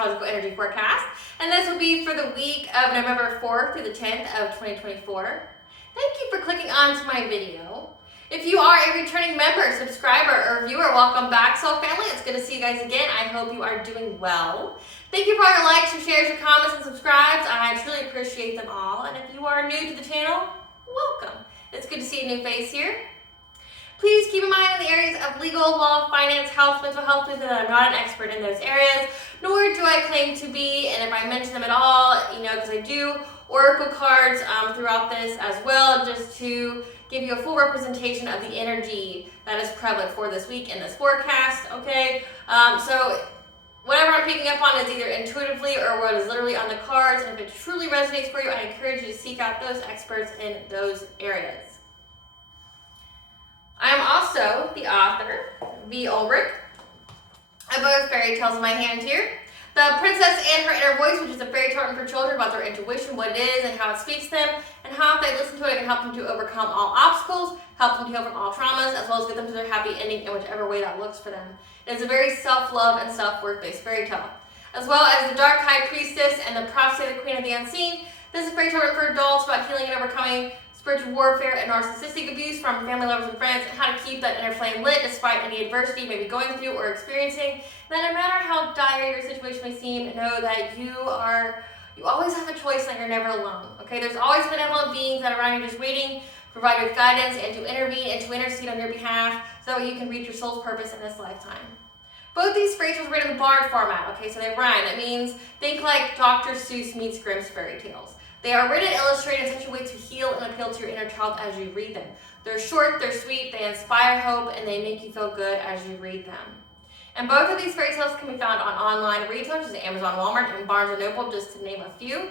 Astrological Energy Forecast, and this will be for the week of November 4th through the 10th of 2024. Thank you for clicking onto my video. If you are a returning member, subscriber, or viewer, welcome back, Soul Family. It's good to see you guys again. I hope you are doing well. Thank you for all your likes, your shares, your comments, and subscribes. I truly appreciate them all. And if you are new to the channel, welcome. It's good to see a new face here. Please keep in mind in the areas of legal, law, finance, health, mental health, please know that I'm not an expert in those areas, nor do I claim to be. And if I mention them at all, because I do oracle cards throughout this as well, just to give you a full representation of the energy that is prevalent for this week in this forecast, okay? So whatever I'm picking up on is either intuitively or what is literally on the cards, and if it truly resonates for you, I encourage you to seek out those experts in those areas. I am also the author, V. Ulrich, of both fairy tales in my hand here. The Princess and Her Inner Voice, which is a fairy tale for children about their intuition, what it is and how it speaks to them, and how if they listen to it, it can help them to overcome all obstacles, help them to heal from all traumas, as well as get them to their happy ending in whichever way that looks for them. It is a very self-love and self-worth based fairy tale. As well as the Dark High Priestess and the Prophecy of the Queen of the Unseen, this is a fairy tale for adults about healing and overcoming spiritual warfare and narcissistic abuse from family members and friends, and how to keep that inner flame lit despite any adversity you may be going through or experiencing. Then no matter how dire your situation may seem, know that you always have a choice and that you're never alone. Okay, there's always benevolent beings that are around you just waiting to provide you with guidance and to intervene and to intercede on your behalf so that you can reach your soul's purpose in this lifetime. Both these fairy tales are written in the bard format, okay, so they rhyme. That means think like Dr. Seuss meets Grimm's fairy tales. They are written and illustrated in such a way to heal and appeal to your inner child as you read them. They're short, they're sweet, they inspire hope, and they make you feel good as you read them. And both of these fairy tales can be found on online retailers, such as Amazon, Walmart, and Barnes & Noble, just to name a few.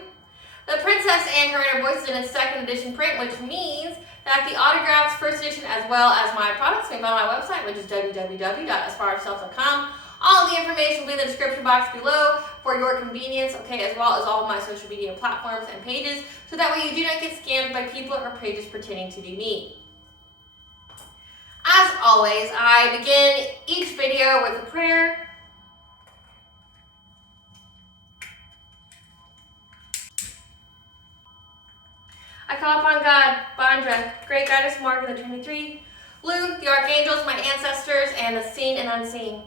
The Princess and Her Inner Voice is in its second edition print, which means that the autographs, first edition, as well as my products can be found on my website, which is www.aspiraltotheself.com. All of the information will be in the description box below for your convenience, okay, as well as all of my social media platforms and pages, so that way you do not get scammed by people or pages pretending to be me. As always, I begin each video with a prayer. I call upon God, Bandra, Great Goddess Mark of the Trinity, Lu, the Archangels, my ancestors, and the seen and unseen.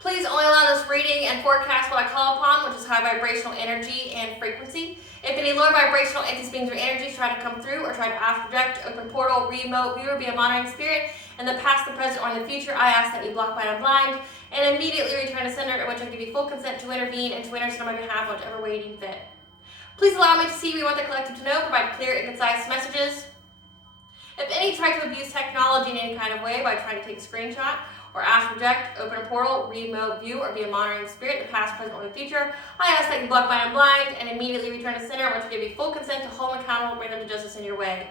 Please only allow this reading and forecast what I call upon, which is high vibrational energy and frequency. If any lower vibrational entities, beings, or energies try to come through or try to ask, project, open portal, remote, view, or be a monitoring spirit in the past, the present, or in the future, I ask that you block, bind, and blind, and immediately return to sender, in which I give you full consent to intervene and to intercede on my behalf, whichever way you deem fit. Please allow me to see what you want the collective to know, provide clear and concise messages. If any try to abuse technology in any kind of way by trying to take a screenshot, or ask, project, open a portal, remote, view, or be a monitoring spirit, the past, present, or the future, I ask that you block, bind, and blind, and immediately return to sender, which will give you full consent to hold them accountable, bring them to justice in your way.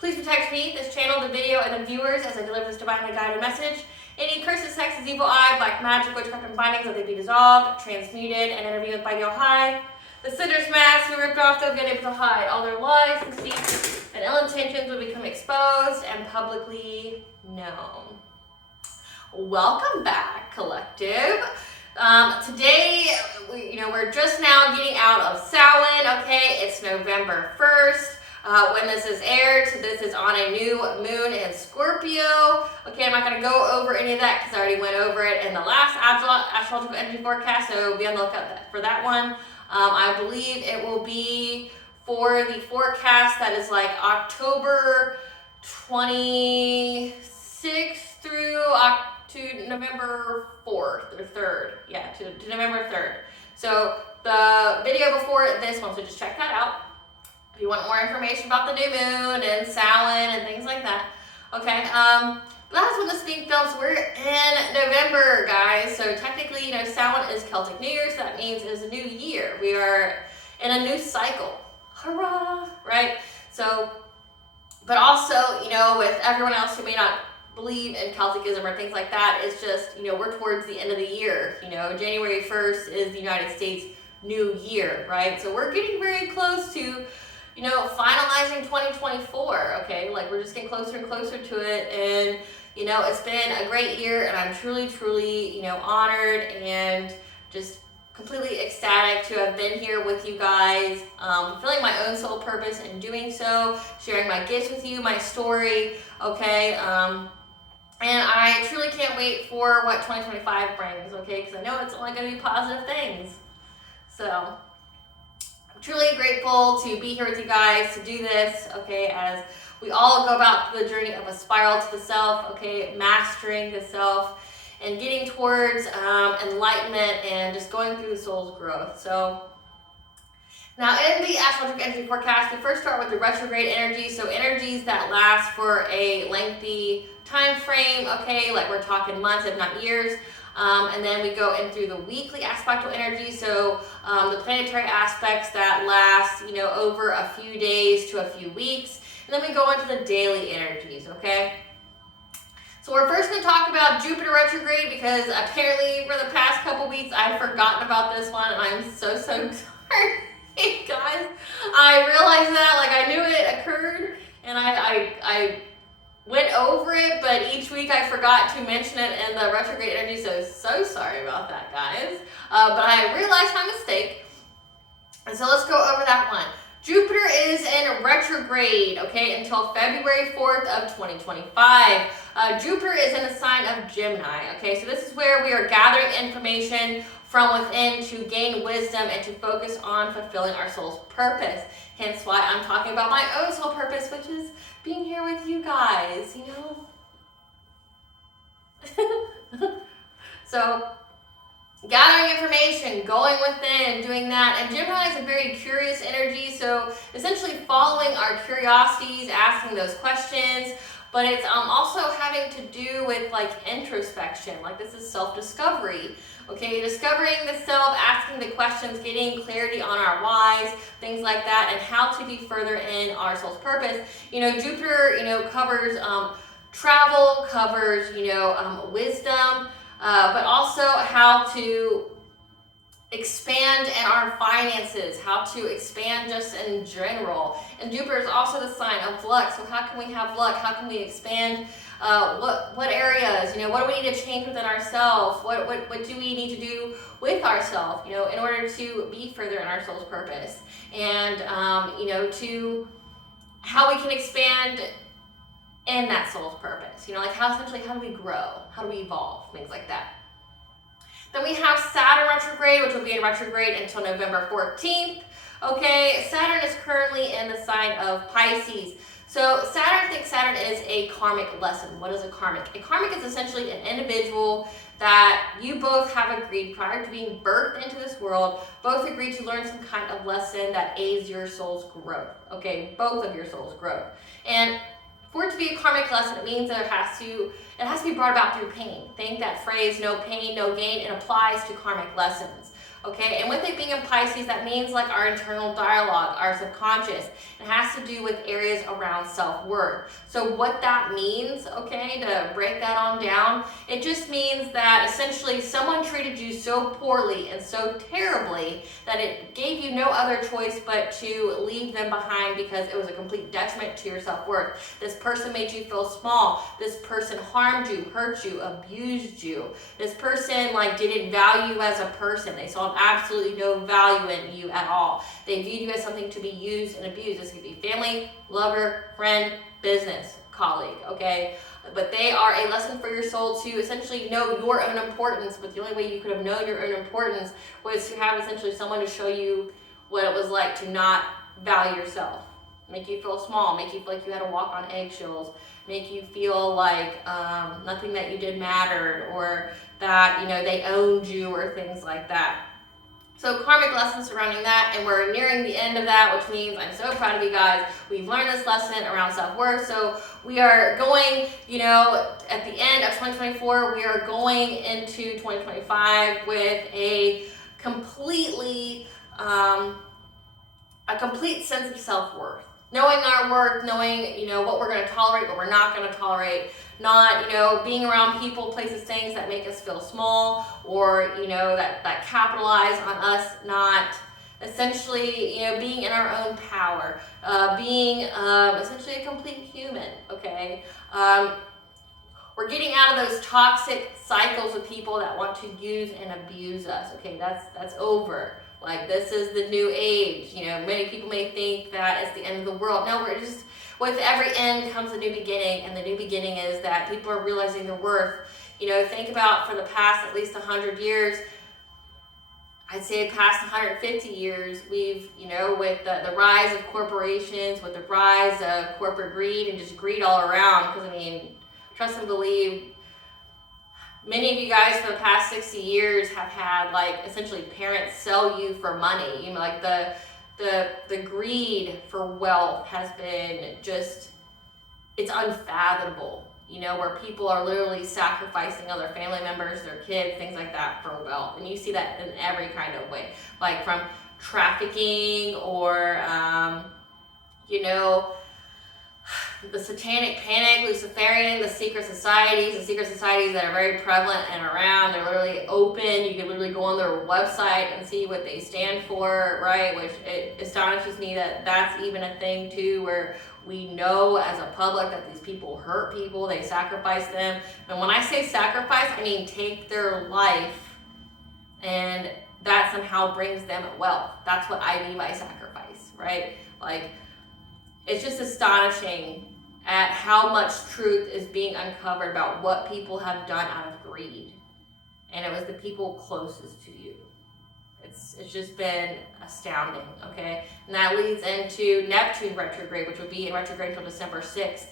Please protect me, this channel, the video, and the viewers as I deliver this divinely guided message. Any curses, hexes, evil eye, black magic, witchcraft, and bindings, that they be dissolved, transmuted, and interviewed by the All-High. The sinner's mask who ripped off, they'll be able to hide all their lies, deceits, and ill intentions will become exposed and publicly known. Welcome back, collective. Today, we're just now getting out of Samhain, okay? It's November 1st when this is aired, so this is on a new moon in Scorpio. Okay, I'm not going to go over any of that because I already went over it in the last astrological energy forecast, so be on the lookout for that one. I believe it will be for the forecast that is like October 26th through to November 4th or 3rd. Yeah, to November 3rd. So the video before this one, so just check that out. If you want more information about the new moon and Samhain and things like that. Okay, that's when this is being filmed, so we're in November, guys. So technically, Samhain is Celtic New Year, so that means it is a new year. We are in a new cycle. Hurrah, right? So, but also, with everyone else who may not believe in Celticism or things like that, it's just, we're towards the end of the year. January 1st is the United States New Year, right? So we're getting very close to, finalizing 2024, okay? Like, we're just getting closer and closer to it, and, it's been a great year, and I'm truly, truly, honored and just completely ecstatic to have been here with you guys, fulfilling my own soul purpose in doing so, sharing my gifts with you, my story, okay? And I truly can't wait for what 2025 brings, okay? Because I know it's only going to be positive things. So I'm truly grateful to be here with you guys, to do this, okay, as we all go about the journey of a spiral to the self, okay, mastering the self and getting towards enlightenment and just going through the soul's growth. So now in the astrological energy forecast, we first start with the retrograde energy, so energies that last for a lengthy time frame, okay, like we're talking months if not years. And then we go in through the weekly aspectal energy, so the planetary aspects that last, over a few days to a few weeks. And then we go into the daily energies, okay? So we're first going to talk about Jupiter retrograde because apparently for the past couple weeks I've forgotten about this one and I'm so sorry, guys. I realized that, like I knew it occurred and I went over it, but each week I forgot to mention it in the retrograde energy, so sorry about that, guys. But I realized my mistake, and so let's go over that one. Jupiter is in retrograde, okay, until February 4th of 2025. Jupiter is in the sign of Gemini, okay, so this is where we are gathering information from within to gain wisdom and to focus on fulfilling our soul's purpose. Hence why I'm talking about my own soul purpose, which is being here with you guys, So, gathering information, going within, doing that. And Gemini is a very curious energy, so essentially following our curiosities, asking those questions, but it's also having to do with like introspection, like this is self-discovery. Okay, discovering the self, asking the questions, getting clarity on our whys, things like that, and how to be further in our soul's purpose. Jupiter, covers travel, covers, wisdom, but also how to expand in our finances, how to expand just in general. And Jupiter is also the sign of luck. So how can we have luck? How can we expand? What areas? What do we need to change within ourselves? What do we need to do with ourselves? In order to be further in our soul's purpose, and to how we can expand in that soul's purpose. Like how do we grow? How do we evolve? Things like that. Then we have Saturn retrograde, which will be in retrograde until November 14th. Okay, Saturn is currently in the sign of Pisces. So Saturn is a karmic lesson. What is a karmic? A karmic is essentially an individual that you both have agreed prior to being birthed into this world, both agreed to learn some kind of lesson that aids your soul's growth. Okay, both of your soul's growth. And for it to be a karmic lesson, it means that it has to be brought about through pain. Think that phrase, no pain, no gain, it applies to karmic lessons. Okay, and with it being in Pisces, that means like our internal dialogue, our subconscious. It has to do with areas around self-worth. So what that means, okay, to break that on down, it just means that essentially someone treated you so poorly and so terribly that it gave you no other choice but to leave them behind because it was a complete detriment to your self-worth. This person made you feel small. This person harmed you, hurt you, abused you. This person didn't value you as a person. They saw absolutely no value in you at all. They viewed you as something to be used and abused. This could be family, lover, friend, business, colleague, okay? But they are a lesson for your soul to essentially know your own importance, but the only way you could have known your own importance was to have essentially someone to show you what it was like to not value yourself. Make you feel small, make you feel like you had to walk on eggshells, make you feel like nothing that you did mattered, or that, they owned you, or things like that. So karmic lessons surrounding that, and we're nearing the end of that, which means I'm so proud of you guys. We've learned this lesson around self-worth. So we are going, at the end of 2024, we are going into 2025 with a complete sense of self-worth. Knowing our worth, knowing, what we're going to tolerate, what we're not going to tolerate, not, being around people, places, things that make us feel small, or, that capitalize on us, not essentially, being in our own power, being essentially a complete human, okay? We're getting out of those toxic cycles of people that want to use and abuse us. Okay, that's over. Like, this is the new age. You know, many people may think that it's the end of the world. No, we're just, with every end comes a new beginning, and the new beginning is that people are realizing their worth. You know, think about for the past at least 100 years, I'd say past 150 years, we've, you know, with the rise of corporations, with the rise of corporate greed and just greed all around, because I mean, trust and believe, many of you guys for the past 60 years have had, like, essentially parents sell you for money. You know, like the greed for wealth has been just, it's unfathomable. You know, where people are literally sacrificing other family members, their kids, things like that for wealth. And you see that in every kind of way, like from trafficking or, you know, the satanic panic, Luciferian, the secret societies that are very prevalent and around. They're literally open. You can literally go on their website and see what they stand for, right? Which it astonishes me that that's even a thing too, where we know as a public that these people hurt people, they sacrifice them. And when I say sacrifice, I mean take their life, and that somehow brings them wealth. That's what I mean by sacrifice, right? Like, it's just astonishing at how much truth is being uncovered about what people have done out of greed. And it was the people closest to you. It's just been astounding, okay? And that leads into Neptune retrograde, which will be in retrograde until December 6th.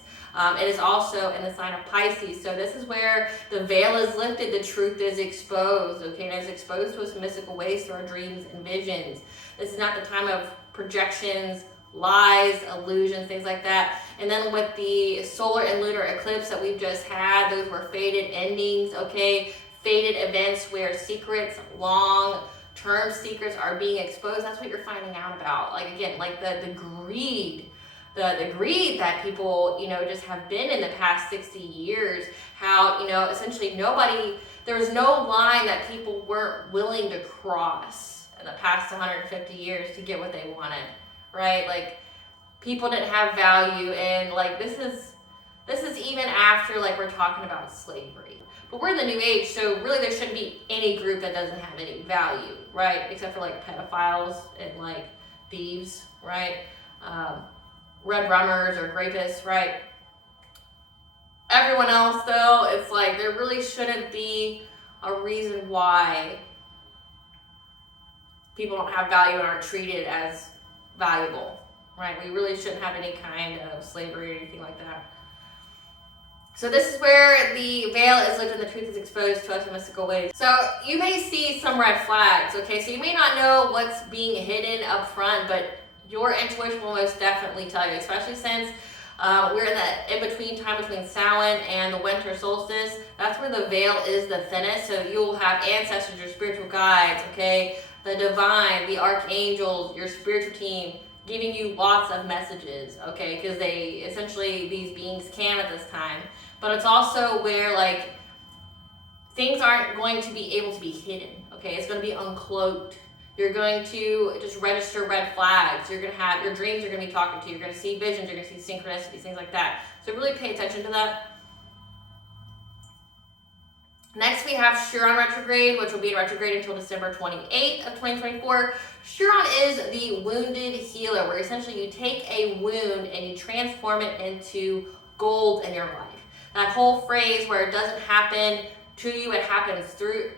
It is also in the sign of Pisces. So this is where the veil is lifted, the truth is exposed, okay? And it's exposed to us in mystical ways through our dreams and visions. This is not the time of projections, lies, illusions, things like that. And then with the solar and lunar eclipse that we've just had, those were fated endings, okay? Fated events where secrets, long-term secrets are being exposed. That's what you're finding out about. Like, again, like the greed, the greed that people, you know, just have been in the past 60 years, how, you know, essentially there was no line that people weren't willing to cross in the past 150 years to get what they wanted. Right? Like, people didn't have value, and like this is even after, like, we're talking about slavery. But we're in the new age, so really there shouldn't be any group that doesn't have any value, right? Except for like pedophiles and like thieves, right? Red runners or rapists, right? Everyone else though, it's like there really shouldn't be a reason why people don't have value and aren't treated as valuable, right? We really shouldn't have any kind of slavery or anything like that. So this is where the veil is lifted and the truth is exposed to us in mystical ways. So you may see some red flags, okay? So you may not know what's being hidden up front, but your intuition will most definitely tell you, especially since we're in that in-between time between Samhain and the winter solstice. That's where the veil is the thinnest. So you'll have ancestors, your spiritual guides, okay? The divine, the archangels, your spiritual team, giving you lots of messages, okay? Because they, essentially, these beings can at this time. But it's also where, like, things aren't going to be able to be hidden, okay? It's going to be uncloaked. You're going to just register red flags. You're going to have, your dreams are going to be talking to you. You're going to see visions. You're going to see synchronicities, things like that. So really pay attention to that. Next, we have Chiron retrograde, which will be in retrograde until December 28th of 2024. Chiron is the wounded healer, where essentially you take a wound and you transform it into gold in your life. That whole phrase where it doesn't happen to you, it happens through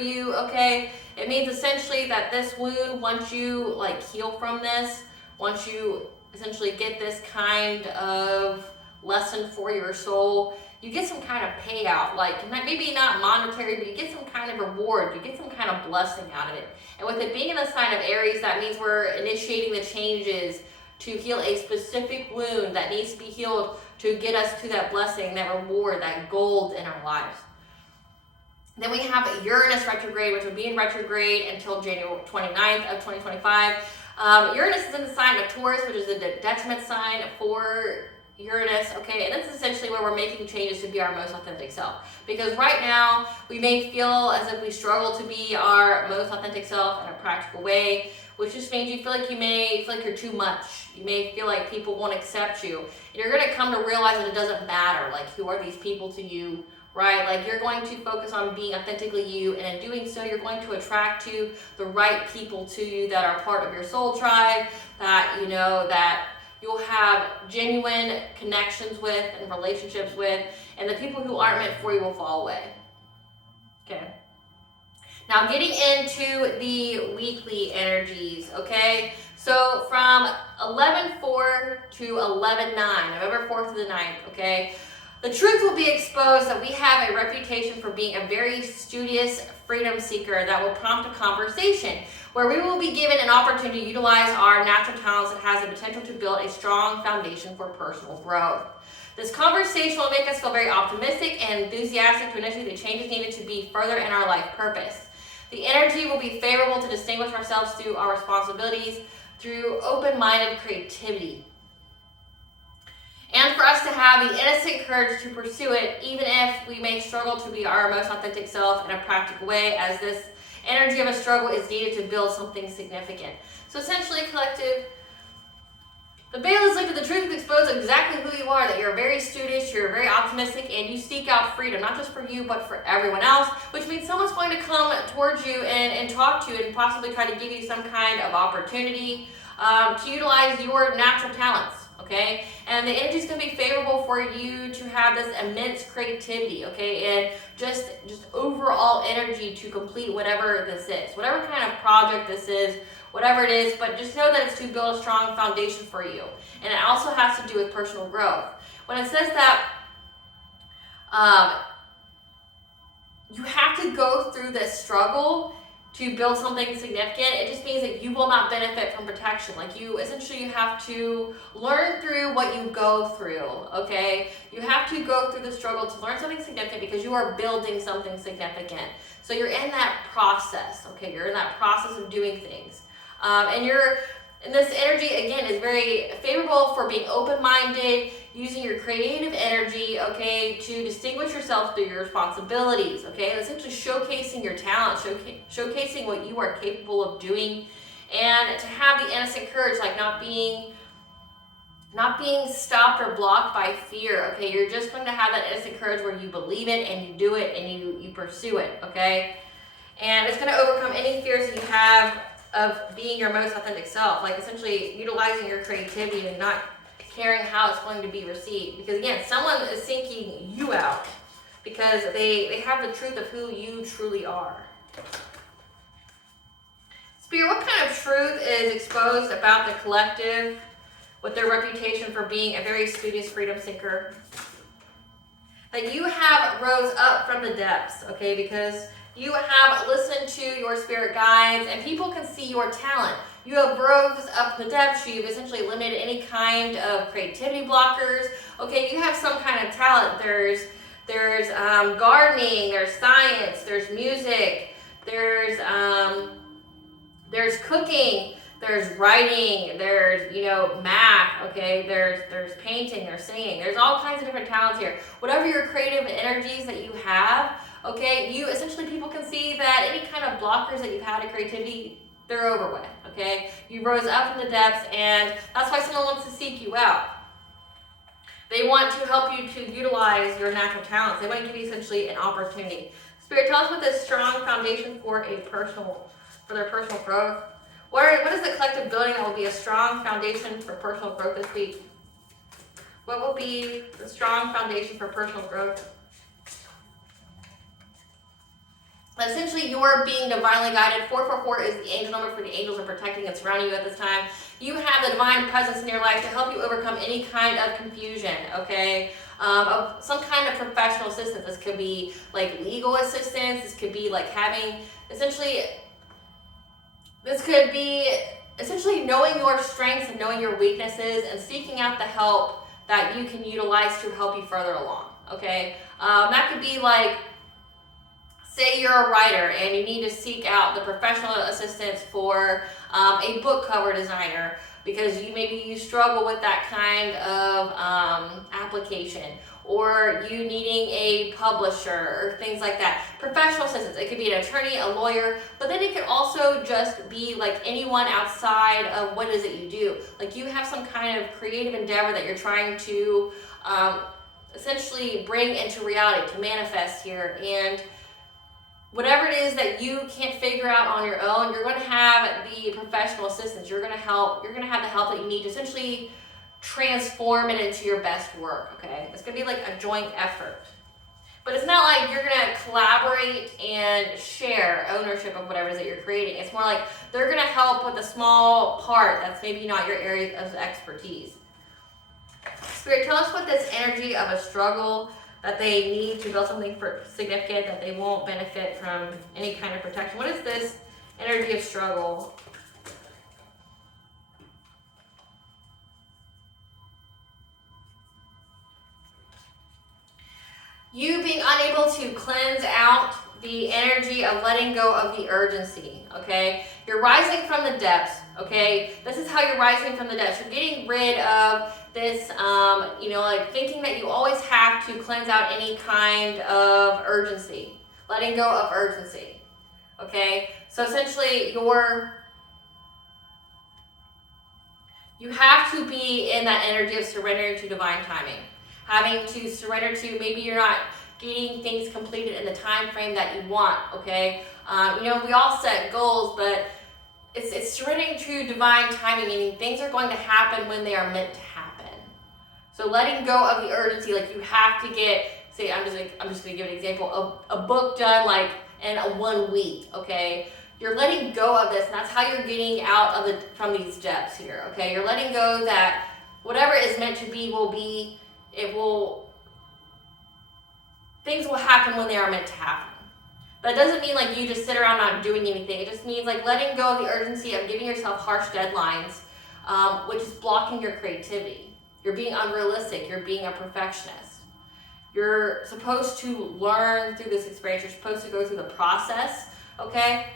you, okay? It means essentially that this wound, once you like heal from this, once you essentially get this kind of lesson for your soul, you get some kind of payout, like maybe not monetary, but you get some kind of reward, you get some kind of blessing out of it. And with it being in the sign of Aries, that means we're initiating the changes to heal a specific wound that needs to be healed to get us to that blessing, that reward, that gold in our lives. Then we have Uranus retrograde, which will be in retrograde until January 29th of 2025. Uranus is in the sign of Taurus, which is a detriment sign for Uranus, okay, and that's essentially where we're making changes to be our most authentic self. Because right now, we may feel as if we struggle to be our most authentic self in a practical way, which just means you feel like you're too much. You may feel like people won't accept you. And you're going to come to realize that it doesn't matter, like, who are these people to you, right? Like, you're going to focus on being authentically you, and in doing so, you're going to attract to the right people to you that are part of your soul tribe, that, you know, that you'll have genuine connections with and relationships with, and the people who aren't meant for you will fall away. Okay. Now getting into the weekly energies, okay? So from 11/4 to 11/9, November 4th to the 9th, okay? The truth will be exposed that we have a reputation for being a very studious freedom seeker that will prompt a conversation where we will be given an opportunity to utilize our natural talents that has the potential to build a strong foundation for personal growth. This conversation will make us feel very optimistic and enthusiastic to initiate the changes needed to be further in our life purpose. The energy will be favorable to distinguish ourselves through our responsibilities through open-minded creativity. And for us to have the innocent courage to pursue it, even if we may struggle to be our most authentic self in a practical way, as this energy of a struggle is needed to build something significant. So essentially, collective, the veil is lifted, the truth is exposed of exactly who you are, that you're very studious, you're very optimistic, and you seek out freedom, not just for you, but for everyone else, which means someone's going to come towards you and talk to you and possibly try to give you some kind of opportunity to utilize your natural talents. Okay, and the energy is going to be favorable for you to have this immense creativity, okay, and just overall energy to complete whatever this is, whatever kind of project this is, whatever it is, but just know that it's to build a strong foundation for you. And it also has to do with personal growth. When it says that you have to go through this struggle to build something significant, it just means that you will not benefit from protection. Like, you have to learn through what you go through, okay? You have to go through the struggle to learn something significant because you are building something significant. So you're in that process, okay? You're in that process of doing things. And this energy, again, is very favorable for being open-minded, using your creative energy, okay, to distinguish yourself through your responsibilities, okay, essentially showcasing your talent, showcasing what you are capable of doing, and to have the innocent courage, like not being stopped or blocked by fear, okay, you're just going to have that innocent courage where you believe it and you do it and you pursue it, okay, and it's going to overcome any fears that you have of being your most authentic self, like essentially utilizing your creativity and not caring how it's going to be received. Because again, someone is seeking you out because they have the truth of who you truly are. Spirit, what kind of truth is exposed about the collective with their reputation for being a very studious freedom seeker? That you have rose up from the depths, okay, because you have listened to your spirit guides and people can see your talent. You have rose up the depths. You've essentially eliminated any kind of creativity blockers. Okay, you have some kind of talent. There's gardening, there's science, there's music, there's cooking, there's writing, there's math. Okay, there's painting, there's singing. There's all kinds of different talents here. Whatever your creative energies that you have. Okay, people can see that any kind of blockers that you've had in creativity, they're over with, okay? You rose up from the depths, and that's why someone wants to seek you out. They want to help you to utilize your natural talents. They want to give you essentially an opportunity. Spirit, tell us what this strong foundation for their personal growth. What is the collective building that will be a strong foundation for personal growth this week? What will be the strong foundation for personal growth? Essentially, you're being divinely guided. 444 is the angel number for the angels are protecting and surrounding you at this time. You have the divine presence in your life to help you overcome any kind of confusion, okay? Of some kind of professional assistance. This could be like legal assistance. This could be like this could be essentially knowing your strengths and knowing your weaknesses and seeking out the help that you can utilize to help you further along, okay? That could be like say you're a writer and you need to seek out the professional assistance for a book cover designer because maybe you struggle with that kind of application, or you needing a publisher or things like that. Professional assistance, it could be an attorney, a lawyer, but then it could also just be like anyone outside of what is it you do. Like you have some kind of creative endeavor that you're trying to essentially bring into reality, to manifest here, and whatever it is that you can't figure out on your own, you're going to have the professional assistance. You're going to have the help that you need to essentially transform it into your best work, okay? It's going to be like a joint effort. But it's not like you're going to collaborate and share ownership of whatever it is that you're creating. It's more like they're going to help with a small part that's maybe not your area of expertise. Spirit, tell us what this energy of a struggle that they need to build something for significant, that they won't benefit from any kind of protection. What is this energy of struggle? You being unable to cleanse out the energy of letting go of the urgency, okay? You're rising from the depths, okay? This is how you're rising from the depths. You're getting rid of this, like thinking that you always have to cleanse out any kind of urgency. Letting go of urgency, okay? So essentially you have to be in that energy of surrendering to divine timing. Having to surrender to, maybe you're not getting things completed in the time frame that you want, okay? We all set goals, but it's surrendering to divine timing, meaning things are going to happen when they are meant to happen. So letting go of the urgency, like you have to get, say, I'm just gonna give an example, a book done like in 1 week, okay? You're letting go of this, and that's how you're getting out of from these depths here, okay? You're letting go that whatever is meant to be will be. Things will happen when they are meant to happen. But it doesn't mean like you just sit around not doing anything. It just means like letting go of the urgency of giving yourself harsh deadlines, which is blocking your creativity. You're being unrealistic. You're being a perfectionist. You're supposed to learn through this experience. You're supposed to go through the process, okay?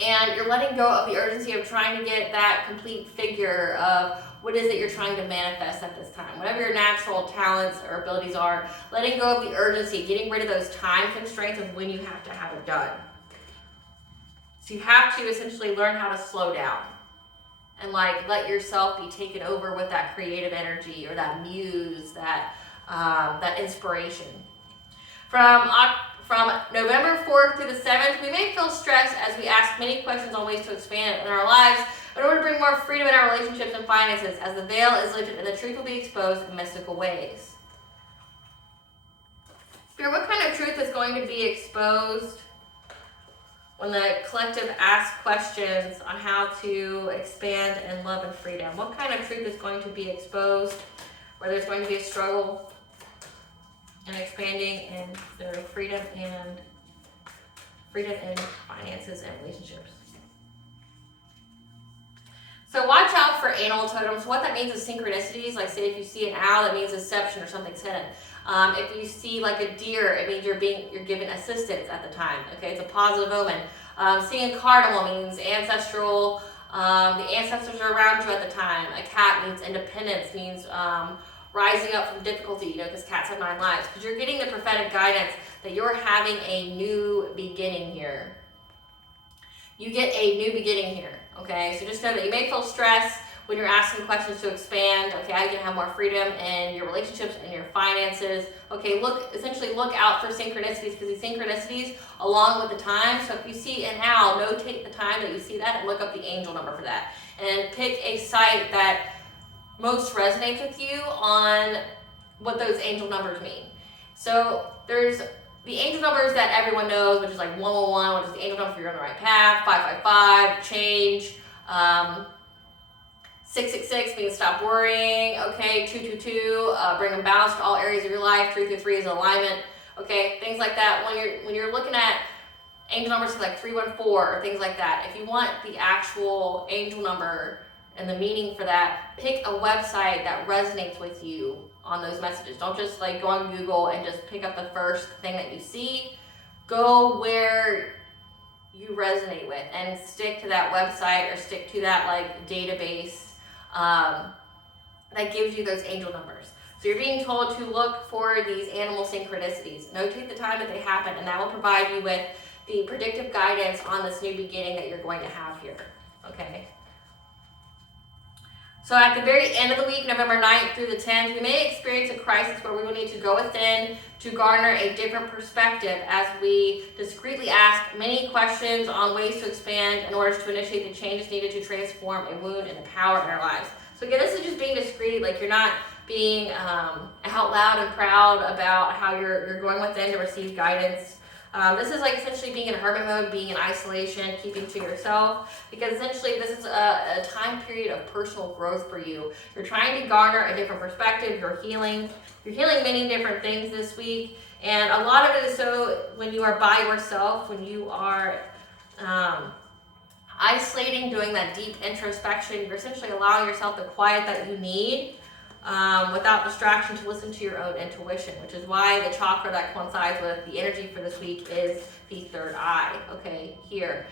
And you're letting go of the urgency of trying to get that complete figure of what it is that you're trying to manifest at this time. Whatever your natural talents or abilities are, letting go of the urgency, getting rid of those time constraints of when you have to have it done. So you have to essentially learn how to slow down and like let yourself be taken over with that creative energy or that muse, that inspiration. From November 4th through the 7th, we may feel stressed as we ask many questions on ways to expand in our lives in order to bring more freedom in our relationships and finances, as the veil is lifted and the truth will be exposed in mystical ways. Spirit, what kind of truth is going to be exposed when the collective asks questions on how to expand in love and freedom? What kind of truth is going to be exposed where there's going to be a struggle and expanding in their freedom in finances and relationships? So watch out for anal totems. What that means is synchronicities. Like say if you see an owl, that means deception or something's hidden. If you see like a deer, it means you're given assistance at the time. Okay, it's a positive omen. Seeing a cardinal means ancestral. The ancestors are around you at the time. A cat means independence, means rising up from difficulty, because cats have 9 lives. Because you're getting the prophetic guidance that you're having a new beginning here. You get a new beginning here, okay? So just know that you may feel stress when you're asking questions to expand. Okay, how you can have more freedom in your relationships and your finances. Okay, essentially look out for synchronicities, because these synchronicities along with the time. So if you see an owl, notate the time that you see that and look up the angel number for that. And pick a site that most resonates with you on what those angel numbers mean. So there's the angel numbers that everyone knows, which is like 111, which is the angel number for you're on the right path, 555, change, 666 means stop worrying, okay, 222, bring a balance to all areas of your life, 333 is alignment, okay, things like that. When you're looking at angel numbers like 314 or things like that, if you want the actual angel number and the meaning for that, pick a website that resonates with you on those messages. Don't just like go on Google and just pick up the first thing that you see. go where you resonate with and stick to that website or stick to that like database that gives you those angel numbers. So you're being told to look for these animal synchronicities. Notate the time that they happen, and that will provide you with the predictive guidance on this new beginning that you're going to have here, okay? So at the very end of the week, November 9th through the 10th, we may experience a crisis where we will need to go within to garner a different perspective as we discreetly ask many questions on ways to expand in order to initiate the changes needed to transform a wound into power in our lives. So again, this is just being discreet, like you're not being out loud and proud about how you're going within to receive guidance. This is like essentially being in hermit mode, being in isolation, keeping to yourself, because essentially this is a time period of personal growth for you. You're trying to garner a different perspective, you're healing many different things this week, and a lot of it is so when you are by yourself, when you are isolating, doing that deep introspection, you're essentially allowing yourself the quiet that you need without distraction to listen to your own intuition, which is why the chakra that coincides with the energy for this week is the third eye, okay, here.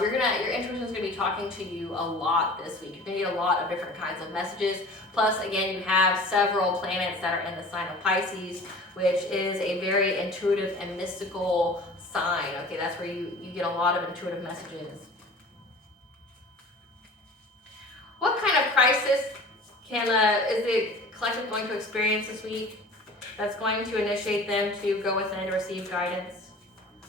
Your intuition is going to be talking to you a lot this week. You're going to get a lot of different kinds of messages. Plus, again, you have several planets that are in the sign of Pisces, which is a very intuitive and mystical sign, okay? That's where you get a lot of intuitive messages. What kind of crisis is the collective going to experience this week that's going to initiate them to go within to receive guidance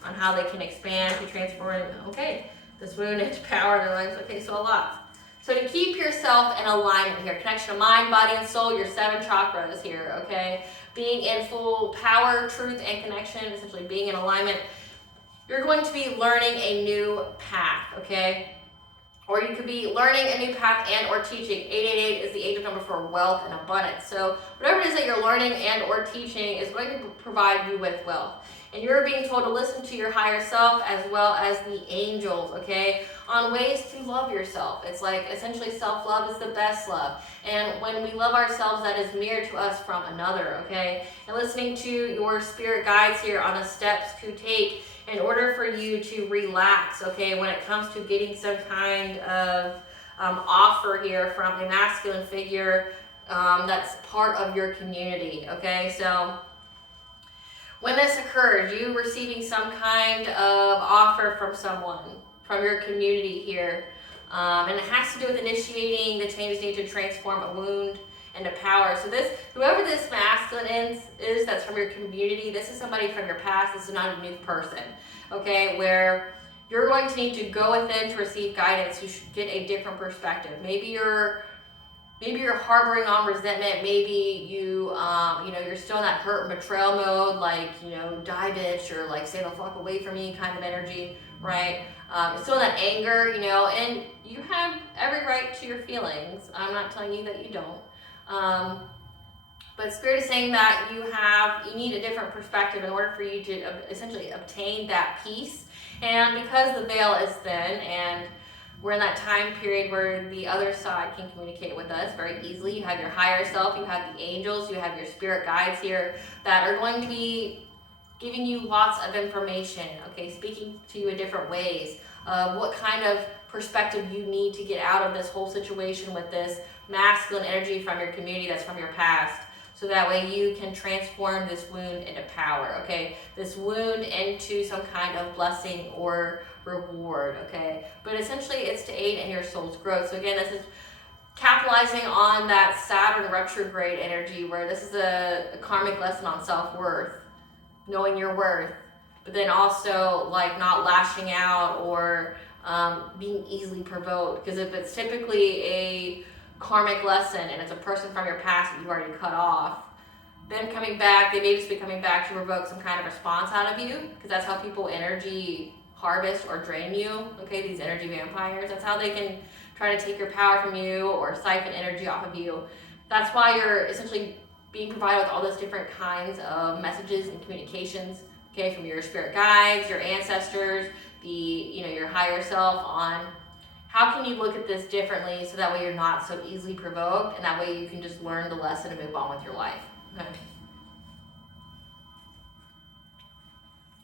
on how they can expand to transform, okay, this wound into power in their lives? Okay, so a lot. So to keep yourself in alignment here, connection of mind, body, and soul, your 7 chakras here, okay? Being in full power, truth, and connection, essentially being in alignment, you're going to be learning a new path, okay? Or you could be learning a new path and or teaching. 888 is the angel number for wealth and abundance. So whatever it is that you're learning and or teaching is going to provide you with wealth. And you're being told to listen to your higher self as well as the angels, okay, on ways to love yourself. It's like essentially self-love is the best love. And when we love ourselves, that is mirrored to us from another, okay? And listening to your spirit guides here on the steps to take in order for you to relax, okay, when it comes to getting some kind of offer here from a masculine figure that's part of your community, okay? So when this occurs, you receiving some kind of offer from someone, from your community here, and it has to do with initiating the changes needed to transform a wound into power. So whoever this masculine is that's from your community, this is somebody from your past. This is not a new person, okay, where you're going to need to go within to receive guidance. You should get a different perspective. Maybe you're harboring on resentment. Maybe you're still in that hurt and betrayal mode, like, die bitch, or like stay the fuck away from me kind of energy, right? You're still in that anger, and you have every right to your feelings. I'm not telling you that you don't. But Spirit is saying that you need a different perspective in order for you to essentially obtain that peace. And because the veil is thin and we're in that time period where the other side can communicate with us very easily, you have your higher self, you have the angels, you have your spirit guides here that are going to be giving you lots of information, okay, speaking to you in different ways of what kind of perspective you need to get out of this whole situation with this masculine energy from your community that's from your past, so that way you can transform this wound into power, okay? This wound into some kind of blessing or reward, okay? But essentially it's to aid in your soul's growth. So again, this is capitalizing on that Saturn retrograde energy, where this is a karmic lesson on self-worth, knowing your worth, but then also like not lashing out or being easily provoked. Because if it's typically a karmic lesson and it's a person from your past that you've already cut off, them coming back, they may just be coming back to provoke some kind of response out of you, because that's how people energy harvest or drain you, okay? These energy vampires, that's how they can try to take your power from you or siphon energy off of you. That's why you're essentially being provided with all those different kinds of messages and communications, okay, from your spirit guides, your ancestors, your higher self, on how can you look at this differently so that way you're not so easily provoked, and that way you can just learn the lesson and move on with your life. Okay.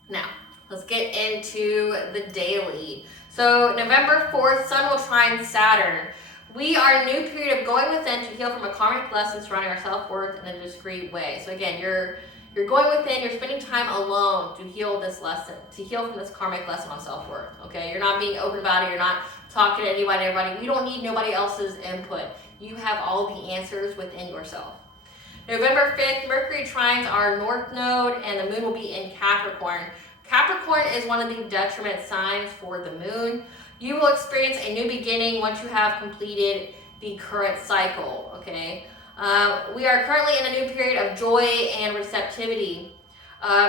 Now, Let's get into the daily. So November 4th, Sun will trine Saturn. We are in a new period of going within to heal from a karmic lesson surrounding our self-worth in a discreet way. So again, you're going within, you're spending time alone to heal this lesson, to heal from this karmic lesson on self-worth, okay? You're not being open about it, you're not talking to anybody, everybody. You don't need nobody else's input. You have all the answers within yourself. November 5th, Mercury trines our North Node, and the moon will be in Capricorn. Capricorn is one of the detriment signs for the moon. You will experience a new beginning once you have completed the current cycle, okay? We are currently in a new period of joy and receptivity,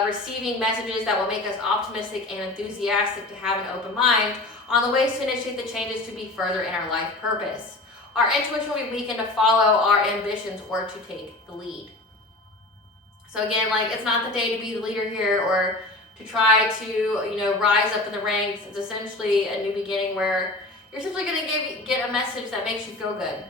receiving messages that will make us optimistic and enthusiastic to have an open mind on the ways to initiate the changes to be further in our life purpose. Our intuition will be weakened to follow our ambitions or to take the lead. So again, like, it's not the day to be the leader here or to try to, rise up in the ranks. It's essentially a new beginning where you're simply going to get a message that makes you feel good.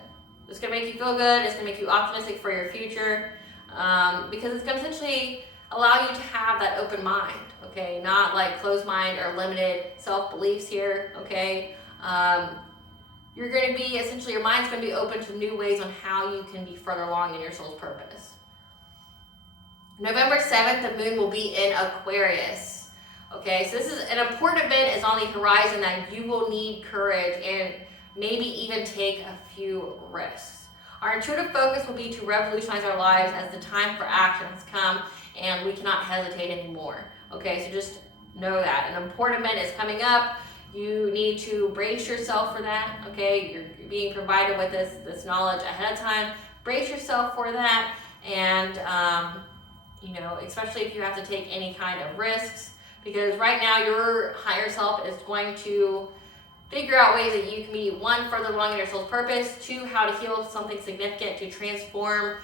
It's going to make you feel good. It's going to make you optimistic for your future, because it's going to essentially allow you to have that open mind, okay? Not like closed mind or limited self-beliefs here, okay? You're going to be, essentially, your mind's going to be open to new ways on how you can be further along in your soul's purpose. November 7th, the moon will be in Aquarius. Okay, so this is an important event is on the horizon that you will need courage and maybe even take a few risks. Our intuitive focus will be to revolutionize our lives as the time for action has come and we cannot hesitate anymore. Okay, so just know that. An important event is coming up. You need to brace yourself for that, okay? You're being provided with this knowledge ahead of time. Brace yourself for that, and especially if you have to take any kind of risks, because right now your higher self is going to figure out ways that you can be, one, further along in your soul's purpose, two, how to heal something significant to transform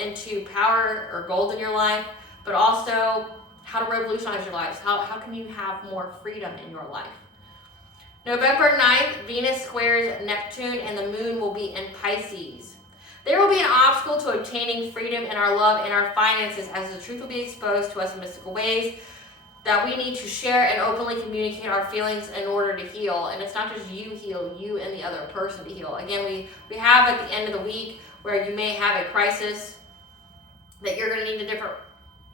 into power or gold in your life, but also how to revolutionize your lives. How can you have more freedom in your life? November 9th, Venus squares Neptune and the moon will be in Pisces. There will be an obstacle to obtaining freedom in our love and our finances, as the truth will be exposed to us in mystical ways that we need to share and openly communicate our feelings in order to heal. And it's not just you heal, you and the other person to heal. Again, we have at the end of the week where you may have a crisis that you're going to need a different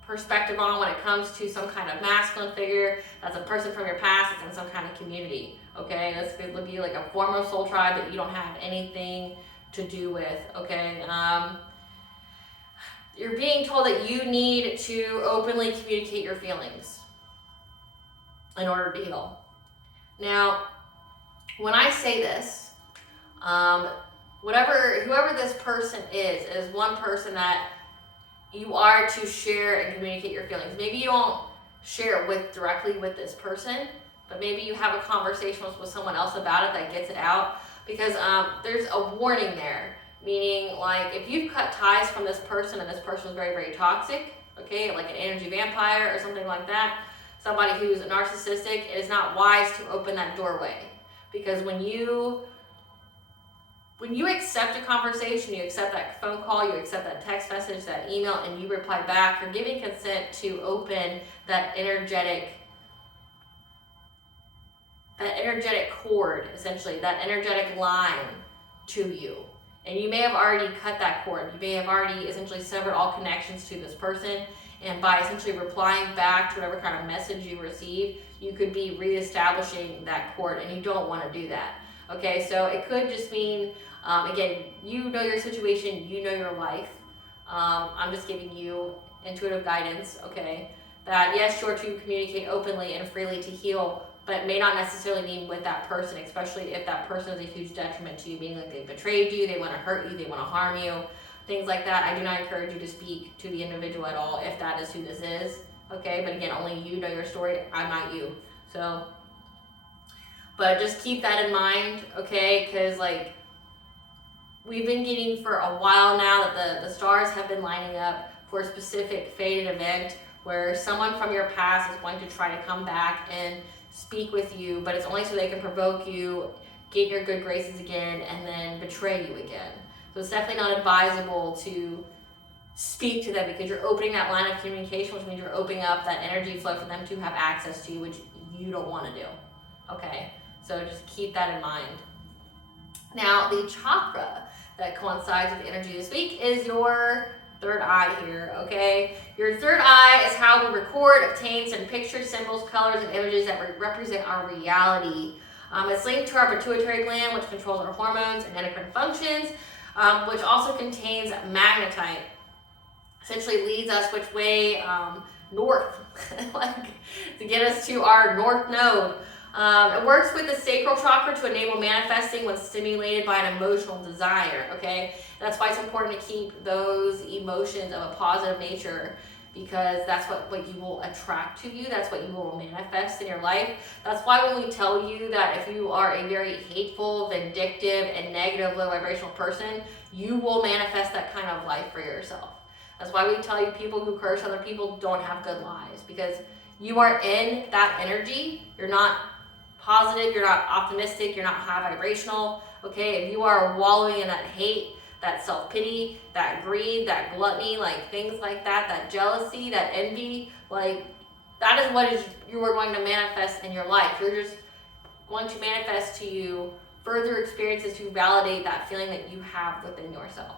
perspective on when it comes to some kind of masculine figure that's a person from your past that's in some kind of community, okay? This could be like a former soul tribe that you don't have anything to do with, okay? You're being told that you need to openly communicate your feelings in order to heal. Now, when I say this, whoever this person is one person that you are to share and communicate your feelings. Maybe you don't share it directly with this person, but maybe you have a conversation with someone else about it that gets it out. Because there's a warning there, meaning like if you've cut ties from this person and this person is very, very toxic, okay, like an energy vampire or something like that, somebody who's narcissistic, it is not wise to open that doorway. Because when you accept a conversation, you accept that phone call, you accept that text message, that email, and you reply back, you're giving consent to open that energetic cord, essentially, that energetic line to you. And you may have already cut that cord. You may have already essentially severed all connections to this person. And by essentially replying back to whatever kind of message you receive, you could be reestablishing that cord, and you don't want to do that. Okay, so it could just mean, again, you know your situation, you know your life. I'm just giving you intuitive guidance, okay? That yes, you're to communicate openly and freely to heal, but may not necessarily mean with that person, especially if that person is a huge detriment to you, meaning like they betrayed you, they want to hurt you, they want to harm you, things like that. I do not encourage you to speak to the individual at all if that is who this is, okay? But again, only you know your story, I'm not you. So, but just keep that in mind, okay? Because like, we've been getting for a while now that the stars have been lining up for a specific fated event where someone from your past is going to try to come back and speak with you, but it's only so they can provoke you, get your good graces again, and then betray you again. So it's definitely not advisable to speak to them, because you're opening that line of communication, which means you're opening up that energy flow for them to have access to you, which you don't want to do. Okay, so just keep that in mind. Now, the chakra that coincides with the energy this week is your third eye here, okay? Your third eye is how we record, obtain, send pictures, symbols, colors, and images that represent our reality. It's linked to our pituitary gland, which controls our hormones and endocrine functions, which also contains magnetite. Essentially leads us which way north, like to get us to our north node. It works with the sacral chakra to enable manifesting when stimulated by an emotional desire, okay? That's why it's important to keep those emotions of a positive nature, because that's what you will attract to you. That's what you will manifest in your life. That's why when we tell you that if you are a very hateful, vindictive, and negative low vibrational person, you will manifest that kind of life for yourself. That's why we tell you people who curse other people don't have good lives, because you are in that energy. You're not positive, you're not optimistic, you're not high vibrational, okay? If you are wallowing in that hate, that self-pity, that greed, that gluttony, like things like that, that jealousy, that envy, like that is what you are going to manifest in your life. You're just going to manifest to you further experiences to validate that feeling that you have within yourself.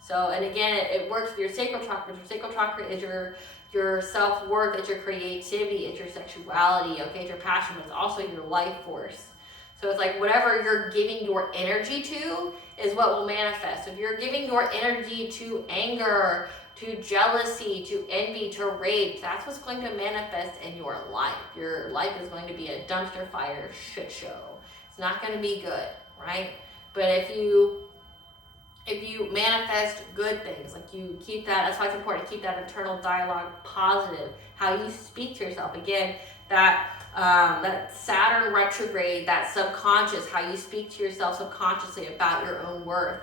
So, and again, it works with your sacral chakra. Your sacral chakra is your self-worth, it's your creativity, it's your sexuality, okay, it's your passion, but it's also your life force. So it's like whatever you're giving your energy to is what will manifest. So if you're giving your energy to anger, to jealousy, to envy, to rage, that's what's going to manifest in your life. Your life is going to be a dumpster fire shit show. It's not going to be good, right? But if you manifest good things, like you keep that, that's why it's important to keep that internal dialogue positive, how you speak to yourself. Again, that Saturn retrograde, that subconscious, how you speak to yourself subconsciously about your own worth.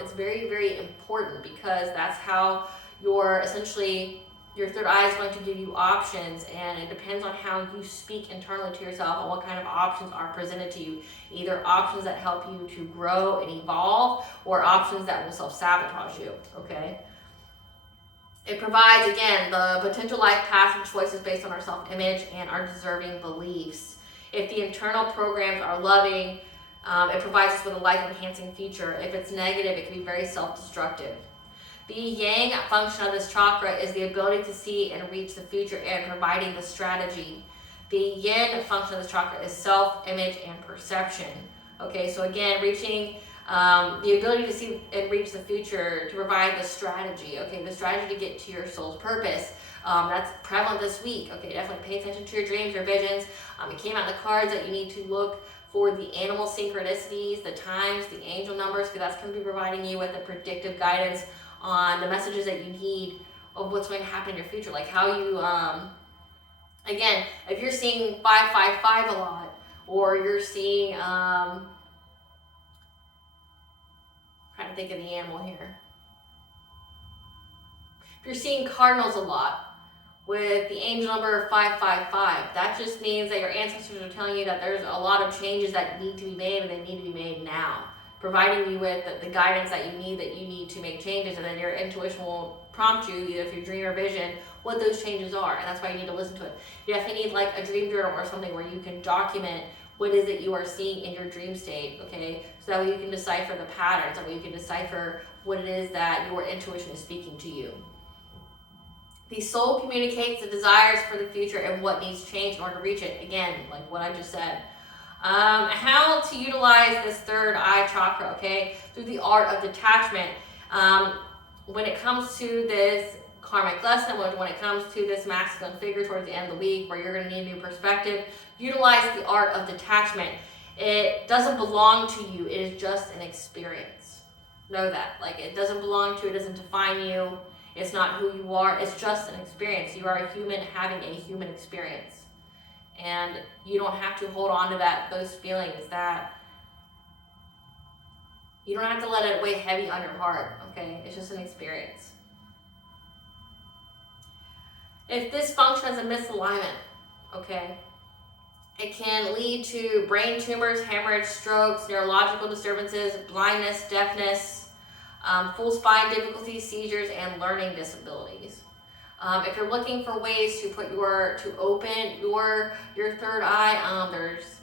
It's very, very important, because that's how your third eye is going to give you options, and it depends on how you speak internally to yourself and what kind of options are presented to you. Either options that help you to grow and evolve, or options that will self-sabotage you, okay? It provides, again, the potential life paths and choices based on our self-image and our deserving beliefs. If the internal programs are loving, it provides us with a life-enhancing future. If it's negative, it can be very self-destructive. The yang function of this chakra is the ability to see and reach the future and providing the strategy. The yin function of this chakra is self-image and perception. Okay, so again, reaching the ability to see and reach the future to provide the strategy. Okay, the strategy to get to your soul's purpose. That's prevalent this week. Okay, definitely pay attention to your dreams, your visions. It came out in the cards that you need to look for the animal synchronicities, the times, the angel numbers, because that's going to be providing you with a predictive guidance on the messages that you need of what's going to happen in your future. Like how you, again, if you're seeing 555 a lot, or you're seeing, trying to think of the animal here. If you're seeing cardinals a lot with the angel number 555, that just means that your ancestors are telling you that there's a lot of changes that need to be made, and they need to be made now. Providing you with the guidance that you need to make changes, and then your intuition will prompt you, either through dream or vision, what those changes are, and that's why you need to listen to it. You definitely need like a dream journal or something where you can document what is it you are seeing in your dream state, okay? So that way you can decipher the patterns, that way you can decipher what it is that your intuition is speaking to you. The soul communicates the desires for the future and what needs change in order to reach it. Again, like what I just said. How to utilize this third eye chakra, okay? Through the art of detachment. When it comes to this karmic lesson, when it comes to this masculine figure towards the end of the week where you're going to need a new perspective, utilize the art of detachment. It doesn't belong to you. It is just an experience. Know that. Like, it doesn't belong to you. It doesn't define you. It's not who you are. It's just an experience. You are a human having a human experience. And you don't have to hold on to those feelings. That you don't have to let it weigh heavy on your heart, okay? It's just an experience. If this functions as a misalignment, okay, it can lead to brain tumors, hemorrhage, strokes, neurological disturbances, blindness, deafness, full spine difficulties, seizures, and learning disabilities. If you're looking for ways to open your third eye, there's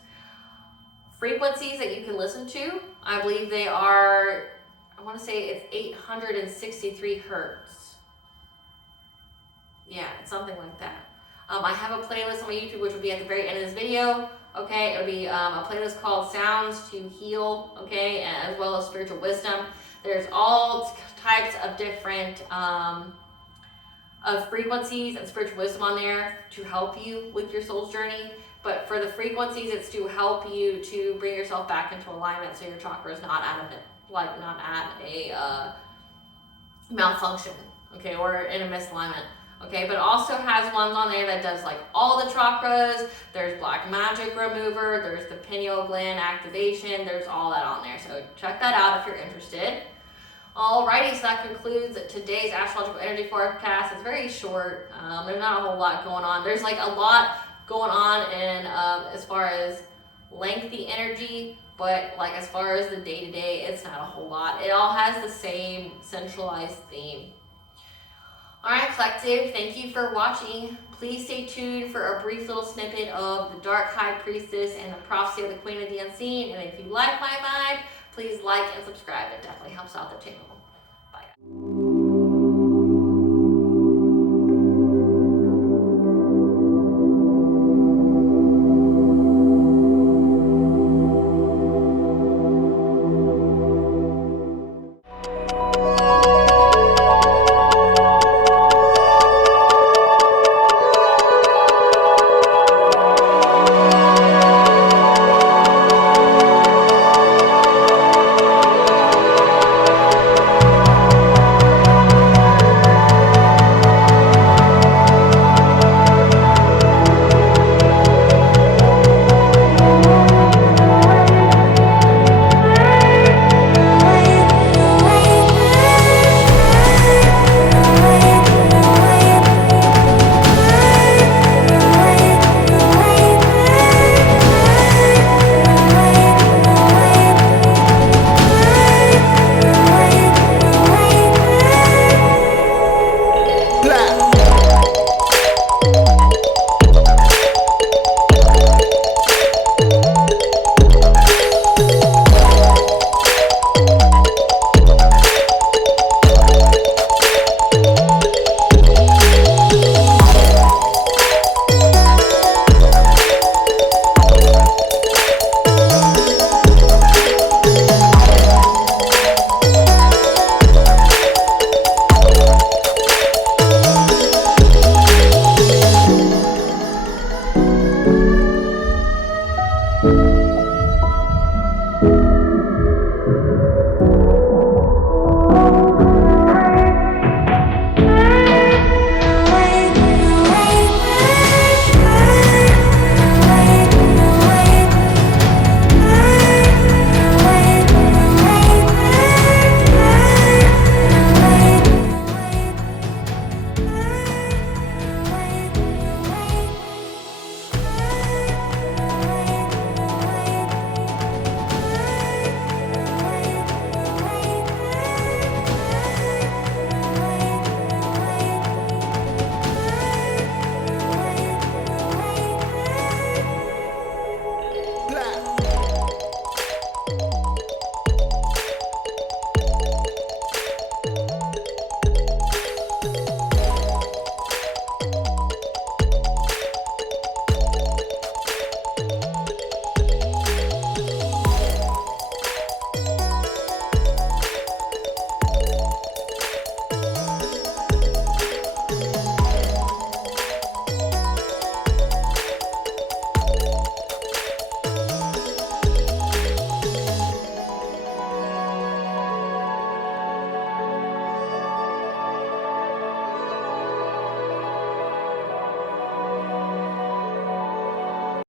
frequencies that you can listen to. I believe they are, I want to say it's 863 hertz. Yeah, it's something like that. I have a playlist on my YouTube, which will be at the very end of this video. Okay, it'll be a playlist called Sounds to Heal, okay, as well as Spiritual Wisdom. There's all types of different of frequencies and spiritual wisdom on there to help you with your soul's journey. But for the frequencies, it's to help you to bring yourself back into alignment so your chakra is not at a malfunction, okay, or in a misalignment. Okay, but it also has ones on there that does like all the chakras. There's black magic remover, there's the pineal gland activation, there's all that on there. So check that out if you're interested. Alrighty, so that concludes today's astrological energy forecast. It's very short. There's not a whole lot going on. There's like a lot going on in as far as lengthy energy, but like as far as the day-to-day, it's not a whole lot. It all has the same centralized theme. Alright, collective, thank you for watching. Please stay tuned for a brief little snippet of the Dark High Priestess and the Prophecy of the Queen of the Unseen. And if you like my vibe, please like and subscribe. It definitely helps out the channel.